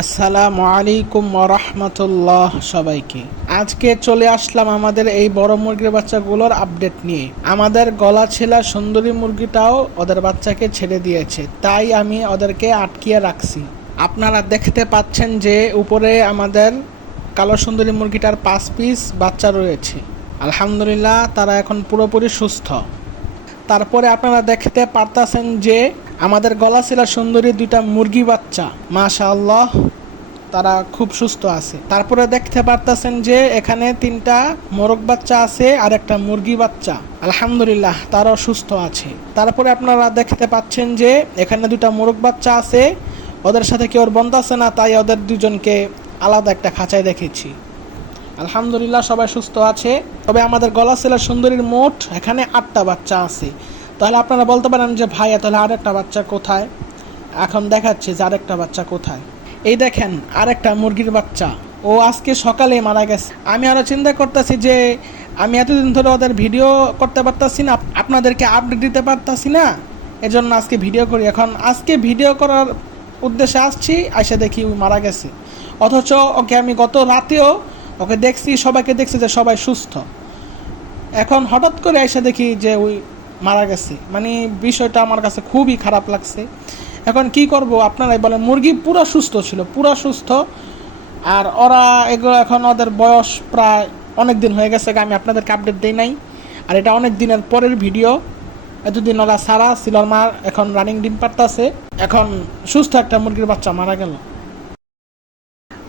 আসসালামু আলাইকুম ওয়া রাহমাতুল্লাহ সবাইকে। আজকে চলে আসলাম আমাদের এই বড় মুরগির বাচ্চাগুলোর আপডেট নিয়ে। আমাদের গলা ছেলা সুন্দরী মুরগিটাও ওদের বাচ্চাকে ছেড়ে দিয়েছে, তাই আমি ওদেরকে আটকিয়ে রাখছি। আপনারা দেখতে পাচ্ছেন যে উপরে আমাদের কালো সুন্দরী মুরগিটার 5 পিস বাচ্চা রয়েছে। আলহামদুলিল্লাহ, তারা এখন পুরোপুরি সুস্থ। তারপরে আপনারা দেখতে পারতাছেন যে আমাদের গলা ছেলা সুন্দরী 2টা মুরগি বাচ্চা, মাশাআল্লাহ, তারা খুব সুস্থ আছে। তারপরে দেখতে পারতাছেন যে এখানে 3টা মোরগ বাচ্চা আছে আর একটা মুরগি বাচ্চা, আলহামদুলিল্লাহ তারাও সুস্থ আছে। তারপরে আপনারা দেখতে পাচ্ছেন যে এখানে 2টা মোরগ বাচ্চা আছে, ওদের সাথে কেউ বন্ধ না, তাই ওদের দুজনকে আলাদা একটা খাঁচায় রেখেছি। আলহামদুলিল্লাহ সবাই সুস্থ আছে। তবে আমাদের গলা ছেলা সুন্দরীর মোট এখানে 8টা বাচ্চা আছে। তাহলে আপনারা বলতে পারেন যে ভাইয়া তাহলে আরেকটা বাচ্চা কোথায়? এখন দেখাচ্ছি যে আরেকটা বাচ্চা কোথায়। এই দেখেন আরেকটা মুরগির বাচ্চা, ও আজকে সকালে মারা গেছে। আমি আরও চিন্তা করতেছি যে আমি এতদিন ধরে ওদের ভিডিও করতে পারতাছি না, আপনাদেরকে আপডেট দিতে পারতাছি না, এজন্য আজকে ভিডিও করি। এখন আজকে ভিডিও করার উদ্দেশ্যে আসছি, এসে দেখি ও মারা গেছে। অথচ ওকে আমি গত রাতেও ওকে দেখছি, সবাইকে দেখছি যে সবাই সুস্থ। এখন হঠাৎ করে এসে দেখি যে ওই মারা গেছে, মানে বিষয়টা আমার কাছে খুবই খারাপ লাগছে। এখন কি করব আপনারাই বলেন। মুরগি পুরো সুস্থ ছিল, পুরো সুস্থ। আর ওরা এগুলো এখন ওদের বয়স প্রায় অনেক দিন হয়ে গেছে, আমি আপনাদেরকে আপডেট দিই নাই। আর এটা অনেক দিনের পরের ভিডিও। এতদিন ওরা সারা ছিল, মার এখন রানিং ডিম পারতাছে। এখন সুস্থ একটা মুরগির বাচ্চা মারা গেল।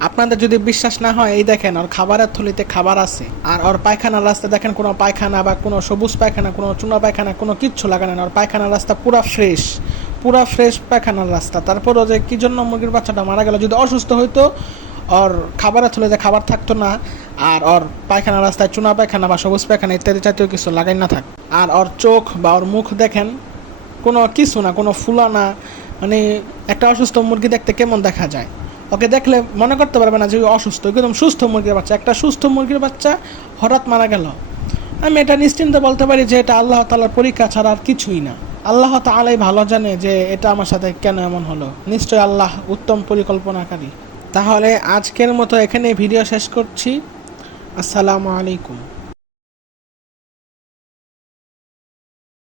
আপনাদের যদি বিশ্বাস না হয়, এই দেখেন ওর খাবারের থলিতে খাবার আছে, আর ওর পায়খানার রাস্তা দেখেন, কোনো পায়খানা বা কোনো সবুজ পায়খানা, কোনো চুনা পায়খানা, কোনো কিচ্ছু লাগানো না। ওর পায়খানার রাস্তা পুরা ফ্রেশ পায়খানার রাস্তা। তারপরও যে কী জন্য মুরগির বাচ্চাটা মারা গেল, যদি অসুস্থ হইতো ওর খাবারের থলিতে খাবার থাকতো না, আর ওর পায়খানার রাস্তায় চুনা পায়খানা বা সবুজ পায়খানা ইত্যাদি জাতীয় কিছু লাগাই না থাক। আর ওর চোখ বা ওর মুখ দেখেন, কোনো কিছু না, কোনো ফুলা না। মানে একটা অসুস্থ মুরগি দেখতে কেমন দেখা যায়, ওকে দেখলে মনে করতে পারবে না যে অসুস্থ, একদম সুস্থ মুরগির বাচ্চা। একটা সুস্থ মুরগির বাচ্চা হঠাৎ মারা গেল। আমি এটা নিশ্চিন্তে বলতে পারি যে এটা আল্লাহ তাআলার পরীক্ষা ছাড়া আর কিছুই না। আল্লাহ তাআলাই ভালো জানে যে এটা আমার সাথে কেন এমন হলো। নিশ্চয়ই আল্লাহ উত্তম পরিকল্পনাকারী। তাহলে আজকের মতো এখানে ভিডিও শেষ করছি। আসসালামু আলাইকুম।